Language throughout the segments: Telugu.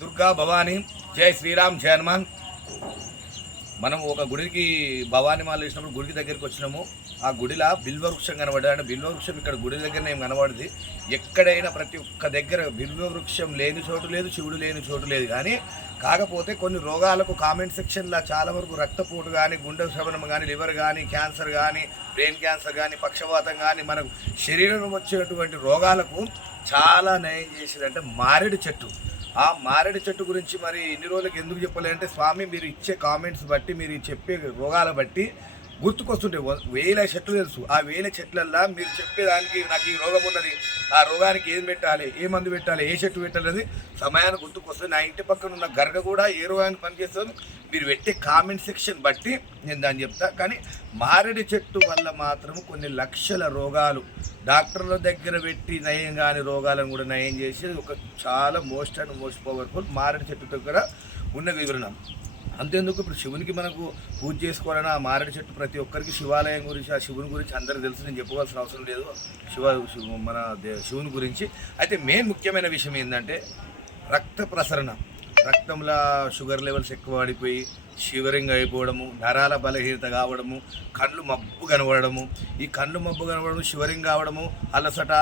దుర్గా భవానీ జై శ్రీరామ్ జై హనుమాన్. మనం ఒక గుడికి భవానీ మాల వేసినప్పుడు గుడికి దగ్గరికి వచ్చినాము. ఆ గుడిలో బిల్వవృక్షం కనబడ్డా. అంటే బిల్వవృక్షం ఇక్కడ గుడి దగ్గరనే ఏం కనబడింది. ఎక్కడైనా ప్రతి ఒక్క దగ్గర బిల్వవృక్షం లేని చోటు లేదు, శివుడు లేని చోటు లేదు. కానీ కాకపోతే కొన్ని రోగాలకు కామెంట్ సెక్షన్లో చాలా వరకు రక్తపోటు కానీ, గుండె శ్రవణం కానీ, లివర్ కానీ, క్యాన్సర్ కానీ, బ్రెయిన్ క్యాన్సర్ కానీ, పక్షవాతం కానీ, మనకు శరీరంలో వచ్చేటువంటి రోగాలకు చాలా నయం చేసేదంటే మారేడు చెట్టు. ఆ మారేడు చెట్టు గురించి మరి ఇన్ని రోజులకి ఎందుకు చెప్పాలంటే, స్వామి మీరు ఇచ్చే కామెంట్స్ బట్టి, మీరు చెప్పే రోగాల బట్టి గుర్తుకొస్తుంటాయి. వేల చెట్లు తెలుసు. ఆ వేల చెట్లల్లో మీరు చెప్పేదానికి నాకు ఈ రోగం ఉన్నది, ఆ రోగానికి ఏం పెట్టాలి, ఏ మందు పెట్టాలి, ఏ చెట్టు పెట్టాలి సమయాన్ని గుర్తుకొస్తుంది. నా ఇంటి పక్కన ఉన్న గర్గ కూడా ఏ రోగానికి పనిచేస్తుంది మీరు పెట్టే కామెంట్ సెక్షన్ బట్టి నేను దాన్ని చెప్తా. కానీ మారేడు చెట్టు వల్ల మాత్రం కొన్ని లక్షల రోగాలు డాక్టర్ల దగ్గర పెట్టి నయం కాని రోగాలను కూడా నయం చేసి ఒక చాలా మోస్ట్ పవర్ఫుల్ మారేడు చెట్టు దగ్గర ఉన్న వివరణ. అంతేందుకు ఇప్పుడు శివునికి మనకు పూజ చేసుకోవాలన్నా ఆ మారేడు చెట్టు ప్రతి ఒక్కరికి శివాలయం గురించి, ఆ శివుని గురించి అందరికీ తెలుసు. నేను చెప్పుకోవాల్సిన అవసరం లేదు మన శివుని గురించి. అయితే మెయిన్ ముఖ్యమైన విషయం ఏంటంటే రక్త ప్రసరణ. రక్తంలో షుగర్ లెవెల్స్ ఎక్కువ పడిపోయి షివరింగ్ అయిపోవడము, నరాల బలహీనత కావడము, కళ్ళు మబ్బు కనబడము. ఈ కళ్ళు మబ్బు కనబడము, షివరింగ్ కావడము, అలసట,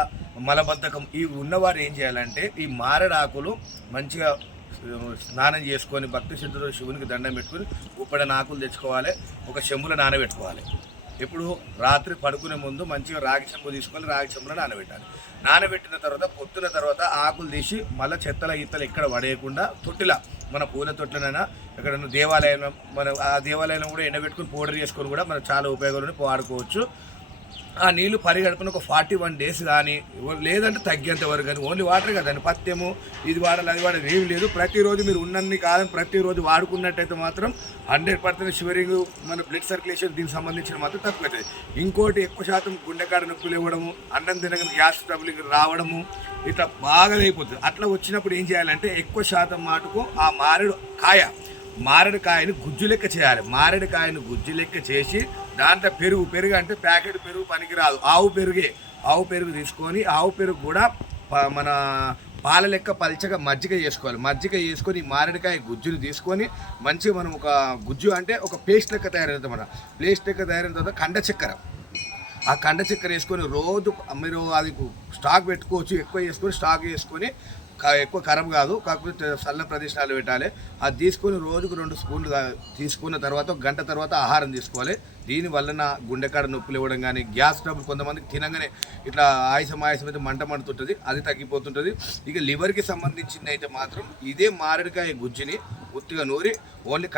మలబద్ధకం ఇవి ఉన్నవారు ఏం చేయాలంటే ఈ మారేడు ఆకులు మంచిగా స్నానం చేసుకొని భక్తి శ్రద్ధతో శివునికి దండం పెట్టుకొని ఉప్పడని ఆకులు తెచ్చుకోవాలి. ఒక చెంబులో నానబెట్టుకోవాలి. ఇప్పుడు రాత్రి పడుకునే ముందు మంచిగా రాగి చెంబు తీసుకొని రాగి చెంబులో నానబెట్టాలి. నానబెట్టిన తర్వాత పొద్దున తర్వాత ఆకులు తీసి మళ్ళీ చెత్తల ఈత్తలు ఎక్కడ పడేయకుండా తొట్టిలా, మన పూల తొట్లనైనా ఎక్కడ దేవాలయం, మన ఆ దేవాలయంలో కూడా ఎండబెట్టుకుని పౌడర్ చేసుకొని కూడా మనకు చాలా ఉపయోగాలు వాడుకోవచ్చు. ఆ నీళ్లు పరిగడుపున ఒక 41 days కానీ, లేదంటే తగ్గేంత వరకు కానీ, ఓన్లీ వాటర్ కదండి. పత్యము ఇది వాడాలి అది వాడాలి ఏమి లేదు. ప్రతిరోజు మీరు ఉన్నన్ని కాలం ప్రతిరోజు వాడుకున్నట్టయితే మాత్రం 100% షుగరింగ్, మన బ్లడ్ సర్క్యులేషన్ దీనికి సంబంధించిన మాత్రం తక్కువ అవుతుంది. ఇంకోటి ఎక్కువ శాతం గుండెకాడ నొప్పులు ఇవ్వడము, అన్నం తినగా గ్యాస్ ట్రబుల్ రావడము ఇట్లా బాగా అయిపోతుంది. అట్లా వచ్చినప్పుడు ఏం చేయాలంటే ఎక్కువ శాతం మాటకు ఆ మారేడుకాయని గుజ్జు లెక్క చేయాలి. మారేడుకాయను గుజ్జు లెక్క చేసి దాంట్లో పెరుగు అంటే ప్యాకెట్ పెరుగు పనికిరాదు, ఆవు పెరుగు తీసుకొని ఆవు పెరుగు కూడా మన పాల లెక్క పల్చగా మజ్జిగ చేసుకోవాలి. మజ్జిగ చేసుకొని మారేడుకాయ గుజ్జుని తీసుకొని మంచిగా మనం ఒక గుజ్జు అంటే ఒక పేస్ట్ లెక్క తయారైతుంది. మన పేస్ట్ లెక్క తయారైన తర్వాత కండ చక్కెర వేసుకొని రోజు మీరు అది స్టాక్ పెట్టుకోవచ్చు. ఎక్కువ చేసుకొని స్టాక్ చేసుకొని ఎక్కువ ఖరాబ్ కాదు, కాకపోతే చల్ల ప్రదేశాలు పెట్టాలి. అది తీసుకొని రోజుకు 2 స్పూన్లు తీసుకున్న తర్వాత 1 గంట తర్వాత ఆహారం తీసుకోవాలి. దీనివల్ల గుండెకాడ నొప్పులు ఇవ్వడం కానీ, గ్యాస్ ట్రబుల్ కొంతమందికి తినగానే ఇట్లా ఆయాసం అయితే మండుతుంటుంది, అది తగ్గిపోతుంటుంది. ఇక లివర్కి సంబంధించింది అయితే మాత్రం ఇదే మారేడుకాయ గుజ్జుని ఉత్తిగా నూరి ఓన్లీ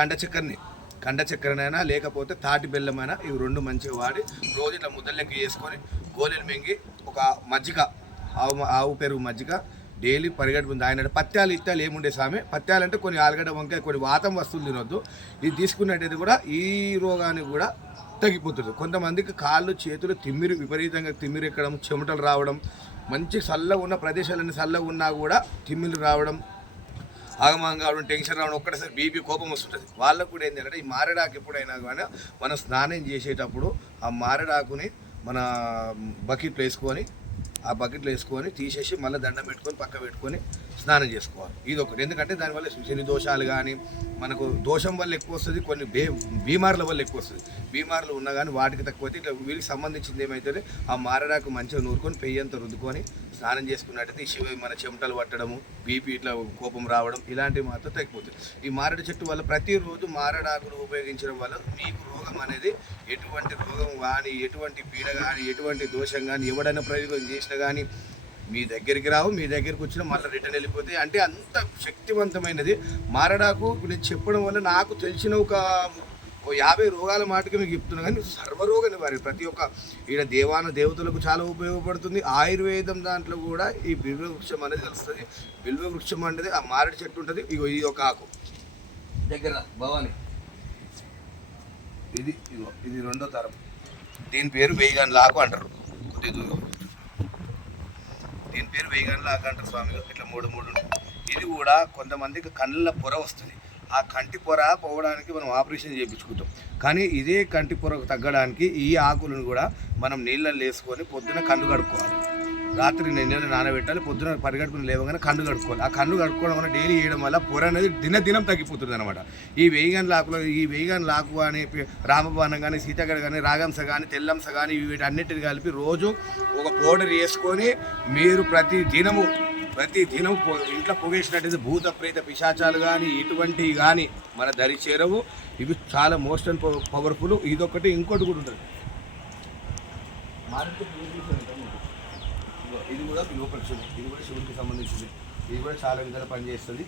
కండ చక్కెరనైనా లేకపోతే తాటి బెల్లమైనా ఇవి 2 మంచిగా వాడి రోజు ఇట్లా ముద్దలెక్క చేసుకొని గోళీలు మింగి ఒక మజ్జిగ ఆవు పెరుగు మజ్జిగ డైలీ పరిగెడుతుంది. ఆయన పత్యాలు ఇత్యాలు ఏముండే స్వామి, పత్యాలు అంటే కొన్ని ఆలుగడ్డ వంకాయ కొన్ని వాతం వస్తువులు తినొద్దు. ఇది తీసుకున్నట్టయితే కూడా ఈ రోగానికి కూడా తగ్గిపోతుంది. కొంతమందికి కాళ్ళు చేతులు విపరీతంగా తిమ్మిరి ఎక్కడం, చెమటలు రావడం, మంచి చల్లగా ఉన్న ప్రదేశాలన్నీ చల్లగా ఉన్నా కూడా తిమ్మిలు రావడం, ఆగమాగం కావడం, టెన్షన్ రావడం, ఒక్కటేసారి బీపీ కోపం వస్తుంటుంది. వాళ్ళకు కూడా ఏంటంటే ఈ మారేడాకు ఎప్పుడైనా కానీ మనం స్నానం చేసేటప్పుడు ఆ మారేడాకుని మన బకెట్లో వేసుకొని తీసేసి మళ్ళీ దండం పెట్టుకొని పక్క పెట్టుకొని స్నానం చేసుకోవాలి. ఇది ఒకటి. ఎందుకంటే దానివల్ల శని దోషాలు కానీ, మనకు దోషం వల్ల ఎక్కువ వస్తుంది, కొన్ని బీమార్ల వల్ల ఎక్కువ వస్తుంది. బీమార్లు ఉన్నా కానీ వాటికి తక్కువైతే ఇట్లా వీళ్ళకి సంబంధించింది ఏమైతే ఆ మారేడాకు మంచిగా నూరుకొని పెయ్యంతా రుద్దుకొని స్నానం చేసుకున్నట్టయితే మన చెమటలు పట్టడము, బీపీ ఇట్లా కోపం రావడం ఇలాంటివి మాత్రం తగ్గిపోతుంది. ఈ మారేడు చెట్టు వల్ల ప్రతిరోజు మారేడాకును ఉపయోగించడం వల్ల మీకు రోగం అనేది ఎటువంటి రోగం కానీ, ఎటువంటి పీడ కానీ, ఎటువంటి దోషం కానీ ఎవడైనా ప్రయోగం చేసినా కానీ మీ దగ్గరికి రావు. మీ దగ్గరికి వచ్చినా మళ్ళీ రిటర్న్ వెళ్ళిపోతాయి. అంటే అంత శక్తివంతమైనది మారేడాకు. నేను చెప్పడం వల్ల నాకు తెలిసిన ఒక 50 రోగాల మాటకి మీకు చెప్తున్నా. కానీ సర్వరోగ నివారణ ప్రతి ఒక్క ఈడ దేవతలకు చాలా ఉపయోగపడుతుంది. ఆయుర్వేదం దాంట్లో కూడా ఈ బిల్వవృక్షం అనేది తెలుస్తుంది. బిల్వవృక్షం అనేది ఆ మారేడు చెట్టు ఉంటుంది. ఇగో ఇది ఒక ఆకు దగ్గర భవాని, ఇది 2వ తరం. దీని పేరు వేయిగండ్ల ఆకు అంటారు. దీని పేరు వేయిగండ్ల ఆకు అంటారు స్వామి. ఇట్లా 3 ఇది కూడా కొంతమందికి కళ్ళ పొర వస్తుంది. ఆ కంటి పొర పోవడానికి మనం ఆపరేషన్ చేయించుకుంటాం. కానీ ఇదే కంటి పొరకు తగ్గడానికి ఈ ఆకులను కూడా మనం నీళ్ళల్లో వేసుకొని పొద్దున కళ్ళు కడుక్కోవాలి. రాత్రి నెయ్యిలో నానబెట్టాలి, పొద్దున పరిగెడుకుని లేవగానే కన్ను కడుక్కోవాలి. ఆ కన్ను కడుక్కోవడం వల్ల డైలీ చేయడం వల్ల పొర అనేది దినదినం తగ్గిపోతుంది అనమాట. ఈ వేయిగాన్ లాకులో ఈ వేయిగాన్ లాకు కానీ రామబాణం కానీ సీతగడ కానీ రాగంస కానీ తెల్లంస కానీ వీటన్నిటిని కలిపి రోజు ఒక పౌడర్ వేసుకొని మీరు ప్రతి దినం ఇంట్లో పొగేసినట్టయితే భూత ప్రేత పిశాచాలు కానీ ఇటువంటివి కానీ మన దరి చేరవు. ఇవి చాలా మోస్ట్ అండ్ పవర్ఫుల్. ఇదొకటి ఇంకోటి కూడా ఉంటుంది, ఇది కూడా లోపల శివుడు, ఇది కూడా శివుడికి సంబంధించింది. ఇది కూడా చాలా విధాలు పనిచేస్తుంది.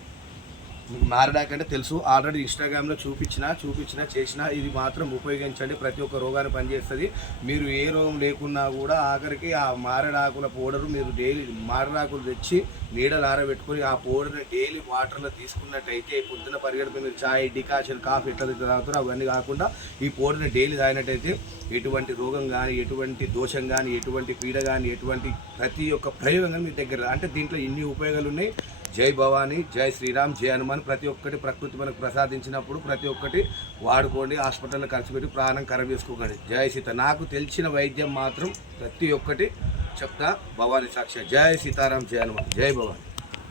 మీకు మారడాక్ అంటే తెలుసు, ఆల్రెడీ ఇన్స్టాగ్రామ్లో చూపించిన చేసిన. ఇది మాత్రం ఉపయోగించండి, ప్రతి ఒక్క రోగాన్ని పనిచేస్తుంది. మీరు ఏ రోగం లేకున్నా కూడా ఆఖరికి ఆ మారడాకుల పౌడరు మీరు డైలీ మారడాకులు తెచ్చి నీడలు ఆరబెట్టుకొని ఆ పౌడర్ని డైలీ వాటర్లో తీసుకున్నట్టయితే పొద్దున పరిగెడుకుని మీరు చాయ్ డికాషన్ కాఫీ ఎట్లా తాగుతారో అవన్నీ కాకుండా ఈ పౌడర్ని డైలీ తాగినట్టయితే ఎటువంటి రోగం కానీ ఎటువంటి దోషం కానీ ఎటువంటి పీడ కానీ ఎటువంటి ప్రతి ఒక్క ప్రయోగం కానీ మీ దగ్గర. అంటే దీంట్లో ఇన్ని ఉపయోగాలు ఉన్నాయి. జై భవానీ, జై శ్రీరామ్, జై హనుమాన్. ప్రతి ఒక్కటి ప్రకృతి మనకు ప్రసాదించినప్పుడు ప్రతి ఒక్కటి వాడుకోండి. హాస్పిటల్లో ఖర్చు పెట్టి ప్రాణం ఖరాబ్ చేసుకోకండి. జై సీత. నాకు తెలిసిన వైద్యం మాత్రం ప్రతి ఒక్కటి చెప్తా భవానీ సాక్షి. జై సీతారాం, జై హనుమాన్, జై భవానీ.